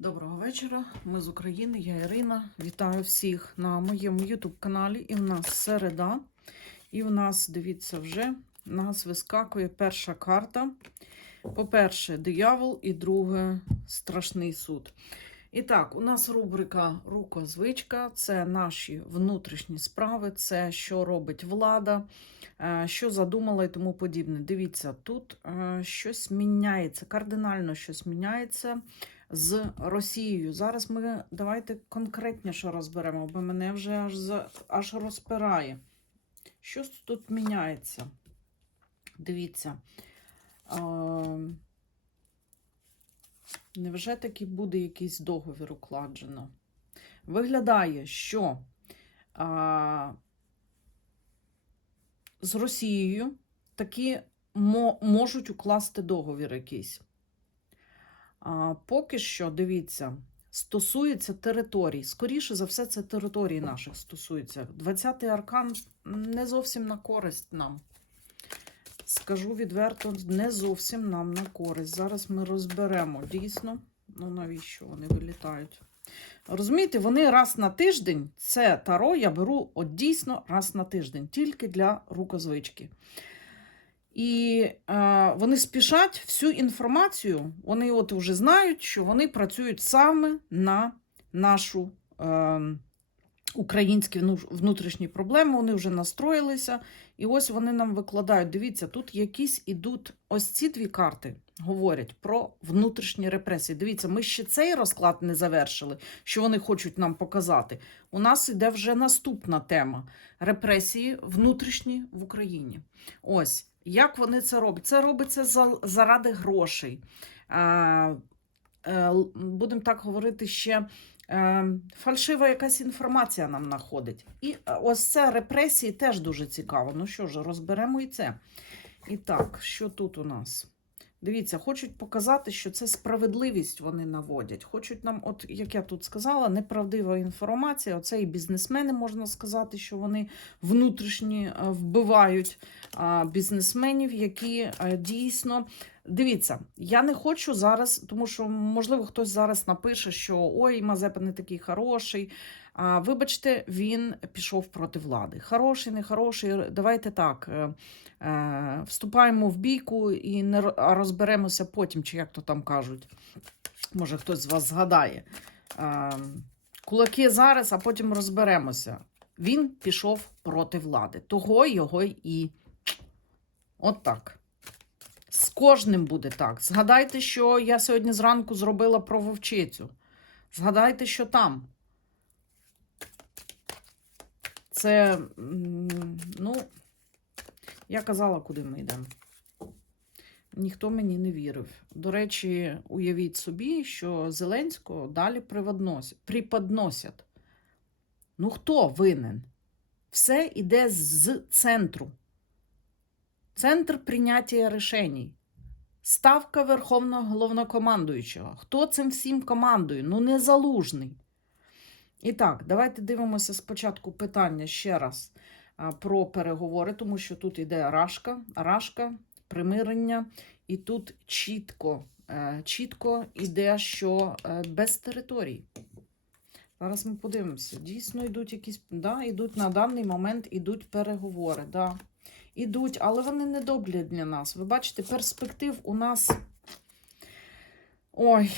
Доброго вечора. Ми з України, я Ірина. Вітаю всіх на моєму YouTube каналі. І в нас середа. І в нас, дивіться, вже нас вискакує перша карта. По-перше, диявол, і друге страшний суд. І так, у нас рубрика Рукозвичка це наші внутрішні справи, це що робить влада, е, що задумала і тому подібне. Дивіться, тут е, щось міняється, кардинально щось міняється з Росією. Зараз ми давайте конкретніше розберемо, бо мене вже аж, за, аж розпирає. Що тут міняється? Дивіться. Невже таки буде якийсь договір укладжено? Виглядає, що а, з Росією таки мо, можуть укласти договір якийсь. Поки що, дивіться, стосується територій. Скоріше за все, це території наших стосується. 20-й аркан не зовсім на користь нам. Скажу відверто, не зовсім нам на користь. Зараз ми розберемо дійсно. Ну навіщо вони вилітають? Розумієте, вони раз на тиждень, це таро я беру от дійсно раз на тиждень, тільки для рукозвички. І е, вони спішать всю інформацію, вони от вже знають, що вони працюють саме на нашу е, українські вну- внутрішні проблеми. Вони вже настроїлися. І ось вони нам викладають. Дивіться, тут якісь ідуть ось ці дві карти говорять про внутрішні репресії. Дивіться, ми ще цей розклад не завершили, що вони хочуть нам показати. У нас іде вже наступна тема репресії внутрішні в Україні. Ось. Як вони це роблять? Це робиться заради грошей. Е, будемо так говорити ще. е, Фальшива якась інформація нам знаходить. І е, ось це репресії теж дуже цікаво. Ну що ж, розберемо і це. І так, що тут у нас? Дивіться, хочуть показати, що це справедливість вони наводять. Хочуть нам, от як я тут сказала, неправдива інформація. Оце і бізнесмени можна сказати, що вони внутрішні е, вбивають бізнесменів, які е, дійсно. Дивіться, я не хочу зараз, тому що, можливо, хтось зараз напише, що ой, Мазепа не такий хороший. А, вибачте, він пішов проти влади. Хороший, не хороший. Давайте так. Е, Вступаємо в бійку і не розберемося потім, чи як то там кажуть. Може, хтось з вас згадає. Е, Кулаки зараз, а потім розберемося. Він пішов проти влади. Того його і. От так. З кожним буде так. Згадайте, що я сьогодні зранку зробила про вовчицю. Згадайте, що там. Це, ну, я казала, куди ми йдемо. Ніхто мені не вірив. До речі, уявіть собі, що Зеленського далі приподносять. Ну, хто винен? Все йде з центру. Центр прийняття рішень. Ставка Верховного головнокомандуючого. Хто цим всім командує? Ну, не залужний. І так, давайте дивимося спочатку питання ще раз про переговори, тому що тут йде рашка, рашка, примирення, і тут чітко, е, чітко йде, що е, без територій. Зараз ми подивимося. Дійсно йдуть якісь, да, йдуть на даний момент ідуть переговори. Да. Ідуть, але вони не добрі для нас. Ви бачите, перспектив у нас. Ой,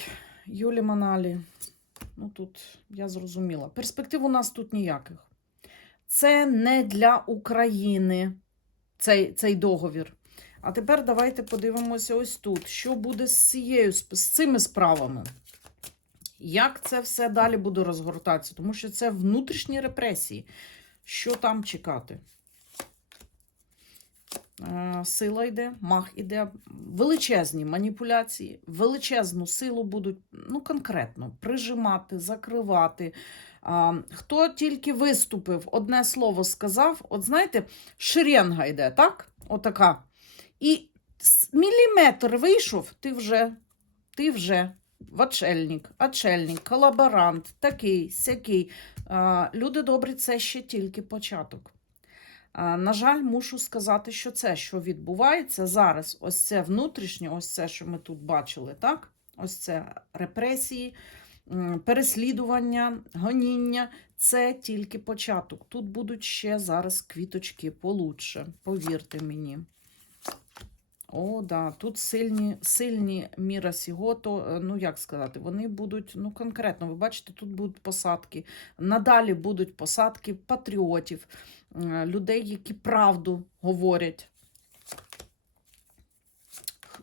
Юлі Маналі. Ну тут я зрозуміла. Перспектив у нас тут ніяких. Це не для України цей, цей договір. А тепер давайте подивимося ось тут. Що буде з цією з цими справами? Як це все далі буде розгортатися? Тому що це внутрішні репресії. Що там чекати? Е, Сила йде, мах іде, величезні маніпуляції, величезну силу будуть ну, конкретно прижимати, закривати. Хто тільки виступив, одне слово сказав, от знаєте, шеренга йде, так? Отака. І міліметр вийшов, ти вже, ти вже вачельник, очельник, колаборант, такий, сякий. Люди добрі, це ще тільки початок. На жаль, мушу сказати, що це, що відбувається зараз, ось це внутрішнє, ось це, що ми тут бачили, так? Ось це репресії, переслідування, гоніння це тільки початок. Тут будуть ще зараз квіточки получше, повірте мені. О, да, тут сильні, сильні міра Сігото, е, ну як сказати, вони будуть, ну конкретно, ви бачите, тут будуть посадки. Надалі будуть посадки патріотів, людей, які правду говорять.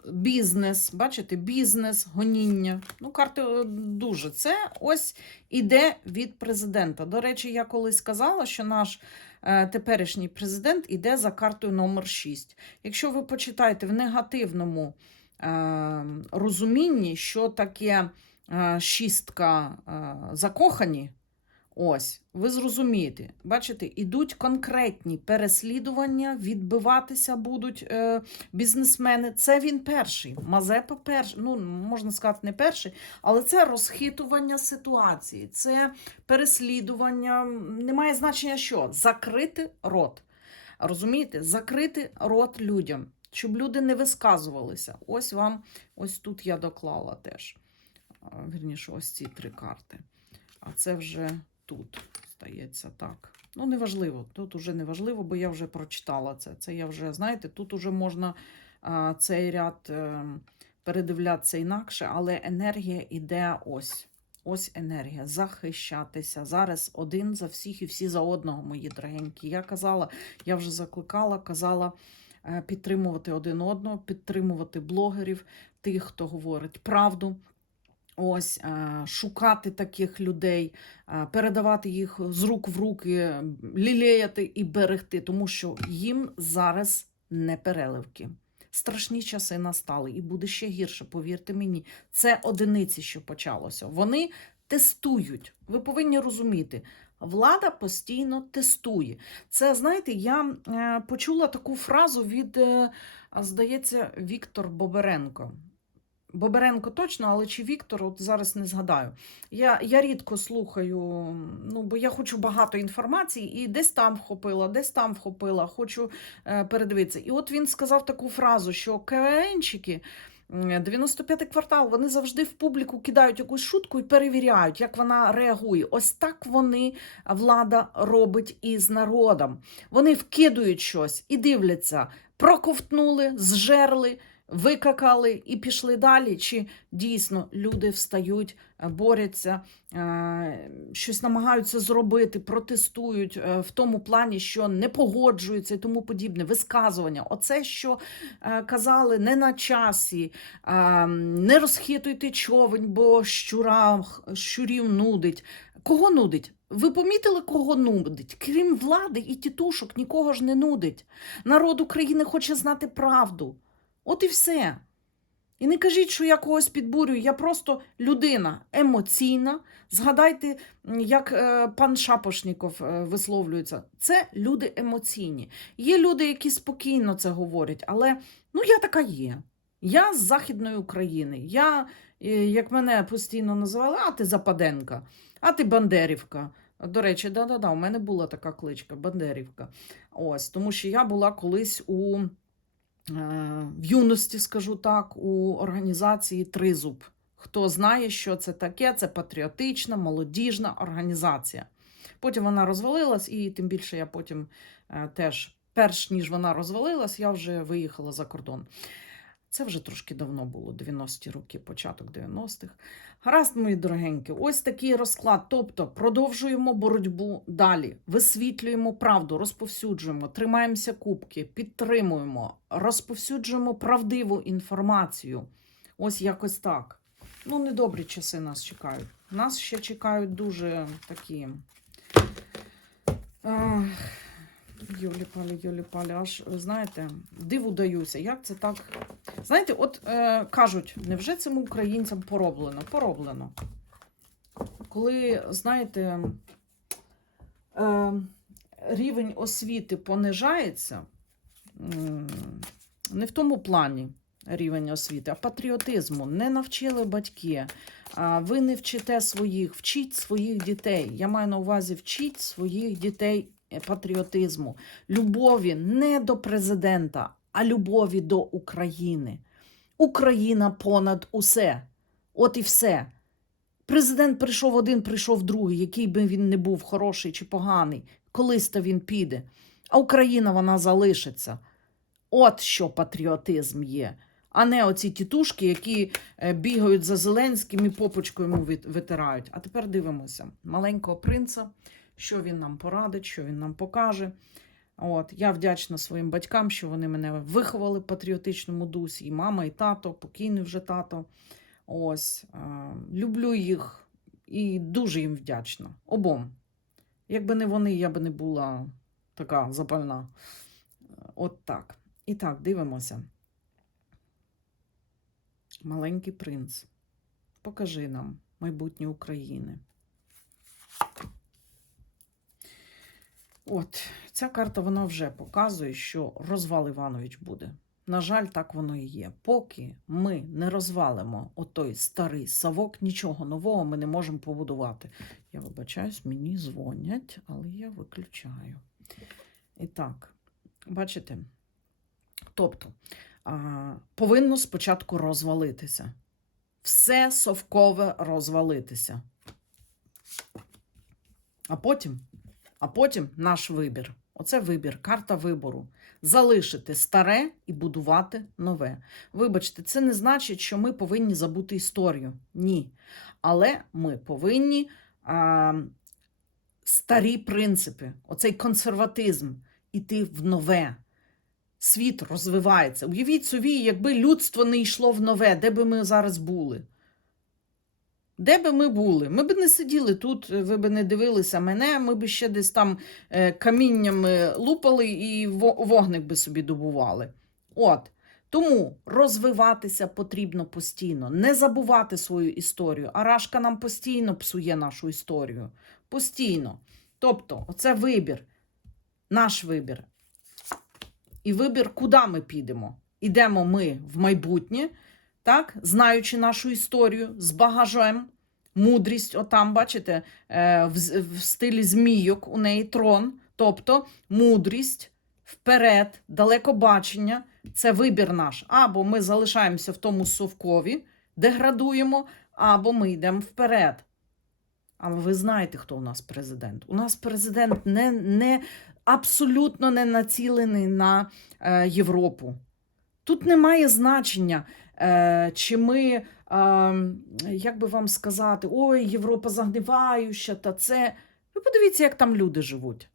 Бізнес, бачите, бізнес, гоніння. Ну, карти е, дуже. Це ось іде від президента. До речі, я колись казала, що наш е, теперішній президент іде за картою номер 6. Якщо ви почитаєте в негативному е, розумінні, що таке шістка закохані, ось, ви зрозумієте, бачите, ідуть конкретні переслідування, відбиватися будуть е, бізнесмени. Це він перший. Мазепа перший, ну, можна сказати, не перший, але це розхитування ситуації, це переслідування, немає значення що. Закрити рот. Розумієте? Закрити рот людям, щоб люди не висказувалися. Ось вам, ось тут я доклала теж. Вірніше, ось ці три карти. А це вже тут стається так. Ну, неважливо. Тут уже не важливо, бо я вже прочитала це. Це я вже, знаєте, тут уже можна а, цей ряд е, передивлятися інакше, але енергія іде ось. Ось енергія, захищатися. Зараз один за всіх і всі за одного, мої дорогенькі. Я казала, я вже закликала, казала е, підтримувати один одного, підтримувати блогерів, тих, хто говорить правду. Ось е, шукати таких людей, е, передавати їх з рук в руки, лілеяти і берегти, тому що їм зараз не переливки. Страшні часи настали, і буде ще гірше, повірте мені. Це одиниці, що почалося. Вони тестують. Ви повинні розуміти. Влада постійно тестує. Це, знаєте, я е, почула таку фразу від, здається, Віктор Боберенко. Боберенко точно, але чи Віктор, от зараз не згадаю. Я, я рідко слухаю, ну, бо я хочу багато інформації, і десь там вхопила, десь там вхопила, хочу е, передивитися. І от він сказав таку фразу, що КВНчики, 95-й квартал, вони завжди в публіку кидають якусь шутку і перевіряють, як вона реагує. Ось так вони, влада, робить із народом. Вони вкидують щось і дивляться, проковтнули, зжерли викакали і пішли далі, чи дійсно люди встають, е, борються, е, щось намагаються зробити, протестують е, в тому плані, що не погоджуються і тому подібне, висказування. Оце, що казали, не на часі, не розхитуйте човень, бо щура, щурів нудить. Кого нудить? Ви помітили, кого нудить? Крім влади і тітушок, нікого ж не нудить. Народ України хоче знати правду. От і все. І не кажіть, що я когось підбурюю. Я просто людина емоційна. Згадайте, як е, пан Шапошніков е, висловлюється. Це люди емоційні. Є люди, які спокійно це говорять, але ну я така є. Я з Західної України. Я, е, як мене постійно називали, а ти Западенка, а ти Бандерівка. До речі, да-да-да, у мене була така кличка Бандерівка. Ось, тому що я була колись у в юності, скажу так, у організації Тризуб. Хто знає, що це таке, це патріотична, молодіжна організація. Потім вона розвалилась, і тим більше я потім е, теж, перш ніж вона розвалилась, я вже виїхала за кордон. Це вже трошки давно було, 90-ті роки, початок 90-х. Гаразд, мої дорогенькі, ось такий розклад. Тобто продовжуємо боротьбу далі, висвітлюємо правду, розповсюджуємо, тримаємося кубки, підтримуємо, розповсюджуємо правдиву інформацію. Ось якось так. Ну, недобрі часи нас чекають. Нас ще чекають дуже такі. Ах, Йолі палі, йолі палі, аж знаєте, диву даюся. Як це так? Знаєте, от е, кажуть, невже цим українцям пороблено? Пороблено. Коли, знаєте, е, рівень освіти понижається, не в тому плані рівень освіти, а патріотизму. Не навчили батьки. Ви не вчите своїх, вчіть своїх дітей. Я маю на увазі вчіть своїх дітей патріотизму, любові не до президента, а любові до України. Україна понад усе. От і все. Президент прийшов один, прийшов другий, який би він не був, хороший чи поганий, колись то він піде. А Україна вона залишиться. От що патріотизм є, а не оці тітушки, які е, бігають за Зеленським і попочку йому витирають. А тепер дивимося маленького принца, що він нам порадить, що він нам покаже. От, я вдячна своїм батькам, що вони мене виховали в патріотичному дусі, і мама, і тато, покійний вже тато. Ось, е, люблю їх і дуже їм вдячна. Обом. Якби не вони, я би не була така запальна. От так. І так, дивимося. Маленький принц. Покажи нам майбутнє України. От, ця карта вона вже показує, що розвал Іванович буде. На жаль, так воно і є. Поки ми не розвалимо отой старий савок, нічого нового ми не можемо побудувати. Я вибачаюсь, мені дзвонять, але я виключаю. І так, бачите? Тобто, а, повинно спочатку розвалитися. Все совкове розвалитися. А потім, а потім наш вибір. Оце вибір, карта вибору. Залишити старе і будувати нове. Вибачте, це не значить, що ми повинні забути історію. Ні. Але ми повинні а, старі принципи, оцей консерватизм, іти в нове. Світ розвивається. Уявіть собі, якби людство не йшло в нове, де би ми зараз були? Де би ми були? Ми б не сиділи тут, ви б не дивилися мене, ми б ще десь там е, каміннями лупали і вогник би собі добували. От. Тому розвиватися потрібно постійно, не забувати свою історію. А Рашка нам постійно псує нашу історію. Постійно. Тобто, оце вибір, наш вибір. І вибір, куди ми підемо. Ідемо ми в майбутнє, так, знаючи нашу історію з багажем, мудрість, отам, бачите, е, в, в стилі змійок у неї трон, тобто мудрість, вперед, далекобачення це вибір наш. Або ми залишаємося в тому совкові, деградуємо, або ми йдемо вперед. А ви знаєте, хто у нас президент? У нас президент не, не абсолютно не націлений на е, Європу. Тут немає значення, чи ми, е, як би вам сказати, ой, Європа загнивающа, та це. Ви подивіться, як там люди живуть.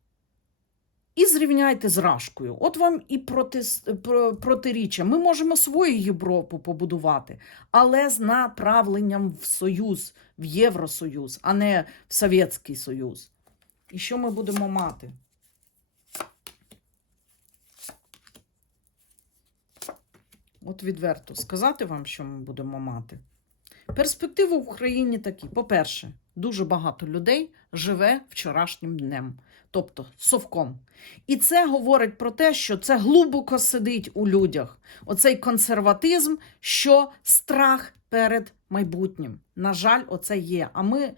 І зрівняйте з Рашкою. От вам і проти, про- протиріччя. Ми можемо свою Європу побудувати, але з направленням в Союз, в Євросоюз, а не в Совєтський Союз. І що ми будемо мати? От відверто сказати вам, що ми будемо мати. Перспективи в Україні такі: по-перше, дуже багато людей живе вчорашнім днем, тобто совком. І це говорить про те, що це глибоко сидить у людях. Оцей консерватизм, що страх перед майбутнім. На жаль, оце є. А ми,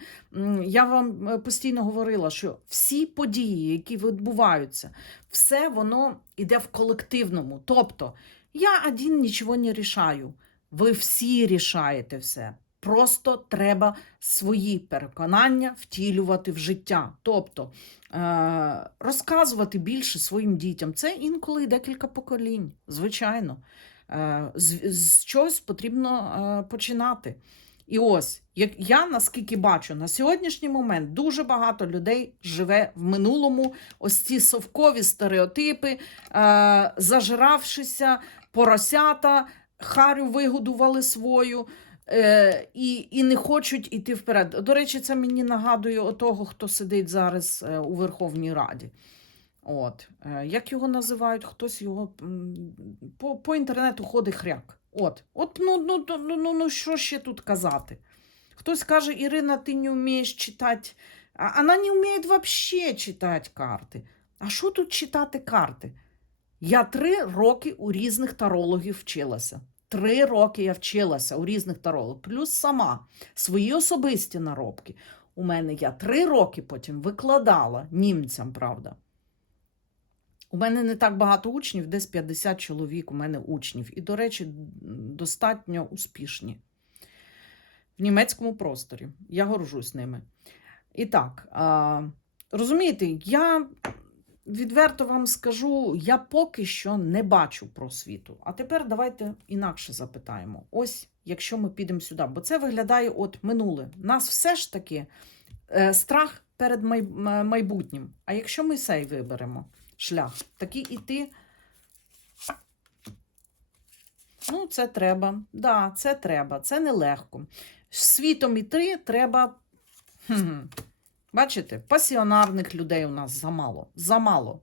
я вам е, постійно говорила, що всі події, які відбуваються, все воно йде в колективному. Тобто, я один нічого не рішаю. Ви всі рішаєте все. Просто треба свої переконання втілювати в життя. Тобто е- розказувати більше своїм дітям. Це інколи декілька поколінь, звичайно. Е- з, з чогось потрібно е- починати. І ось, як я наскільки бачу, на сьогоднішній момент дуже багато людей живе в минулому, ось ці совкові стереотипи, зажравшися, поросята, харю вигодували свою. Е, і, і не хочуть іти вперед. До речі, це мені нагадує отого, хто сидить зараз е, у Верховній Раді. От. Е, як його називають? Хтось його по, по інтернету ходить хряк. От, От ну, ну, ну, ну, ну, ну що ще тут казати? Хтось каже, Ірина, ти не вмієш читати. А вона не вміє взагалі читати карти. А що тут читати карти? Я три роки у різних тарологів вчилася. Три роки я вчилася у різних тарологів, плюс сама свої особисті наробки. У мене я три роки потім викладала німцям, правда. У мене не так багато учнів, десь 50 чоловік у мене учнів. І, до речі, достатньо успішні. в німецькому просторі. Я горжусь ними. І так, розумієте, я відверто вам скажу, я поки що не бачу просвіту. А тепер давайте інакше запитаємо. Ось, якщо ми підемо сюди, бо це виглядає от минуле. Нас все ж таки е, страх перед май, майбутнім. А якщо ми цей виберемо шлях, такий іти. Ну, це треба. Да, це треба. Це нелегко. Світом іти треба. Хм. Бачите, пасіонарних людей у нас замало. Замало.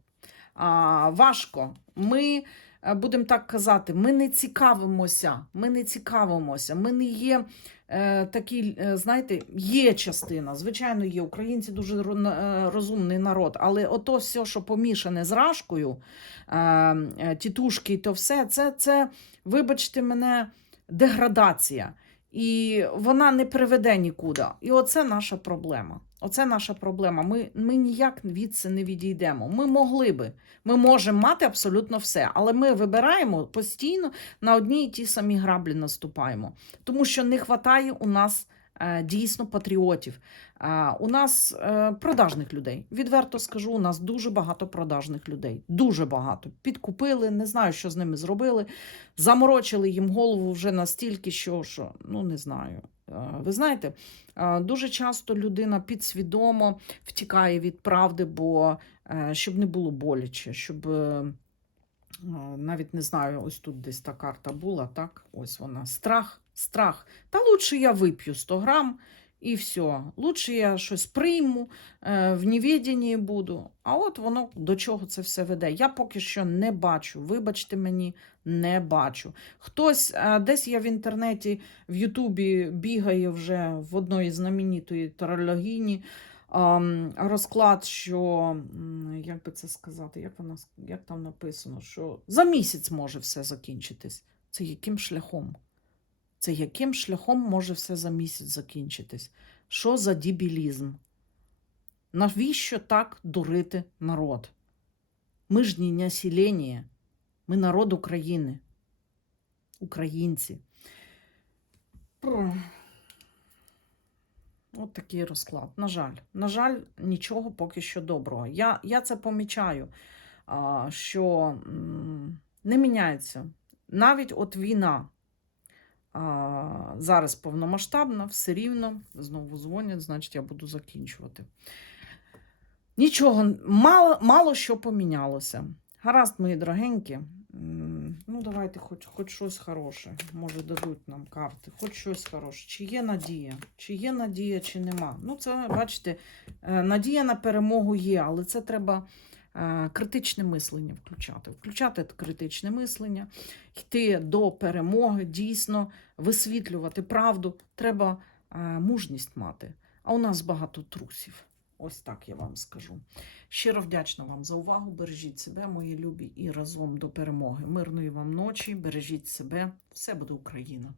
А, важко. Ми, е, будемо так казати, ми не цікавимося. Ми не цікавимося. Ми не є е, такі, е, знаєте, є частина. Звичайно, є. Українці дуже е, розумний народ, але ото все, що помішане з рашкою, е, е, тітушки то все, це, це, вибачте мене, деградація. І вона не приведе нікуди. І оце наша проблема. Оце наша проблема. Ми, ми ніяк від це не відійдемо. Ми могли би, ми можемо мати абсолютно все, але ми вибираємо постійно на одні і ті самі граблі наступаємо. Тому що не вистачає у нас дійсно патріотів. Е, у нас е, продажних людей. Відверто скажу, у нас дуже багато продажних людей. Дуже багато. Підкупили, не знаю, що з ними зробили. Заморочили їм голову вже настільки, що, що ну не знаю. Е, Ви знаєте, е, дуже часто людина підсвідомо втікає від правди, бо е, щоб не було боляче, щоб е, е, навіть не знаю, ось тут десь та карта була, так? Ось вона. Страх, страх. Та лучше я вип'ю 100 грам і все. Лучше я щось прийму, е, в невіденні буду. А от воно до чого це все веде. Я поки що не бачу. Вибачте мені, не бачу. Хтось е, десь я в інтернеті, в Ютубі бігає вже в одної знаменитої тарологіні розклад, що як би це сказати, як вона як там написано, що за місяць може все закінчитись. Це яким шляхом? Це яким шляхом може все за місяць закінчитись? Що за дібілізм? Навіщо так дурити народ? Ми ж не населення, ми народ України. Українці. От такий розклад. На жаль, на жаль, нічого поки що доброго. Я, я це помічаю, що не міняється. Навіть от війна зараз повномасштабна, все рівно знову дзвонять, значить, я буду закінчувати. Нічого, мало, мало що помінялося. Гаразд, мої дорогенькі. Ну, давайте хоч, хоч щось хороше. Може, дадуть нам карти, хоч щось хороше. Чи є надія? Чи є надія, чи нема? Ну, це, бачите, е, надія на перемогу є, але це треба критичне мислення включати. Включати критичне мислення, йти до перемоги, дійсно висвітлювати правду. Треба е, мужність мати. А у нас багато трусів. Ось так я вам скажу. Щиро вдячна вам за увагу. Бережіть себе, мої любі, і разом до перемоги. Мирної вам ночі, бережіть себе. Все буде Україна!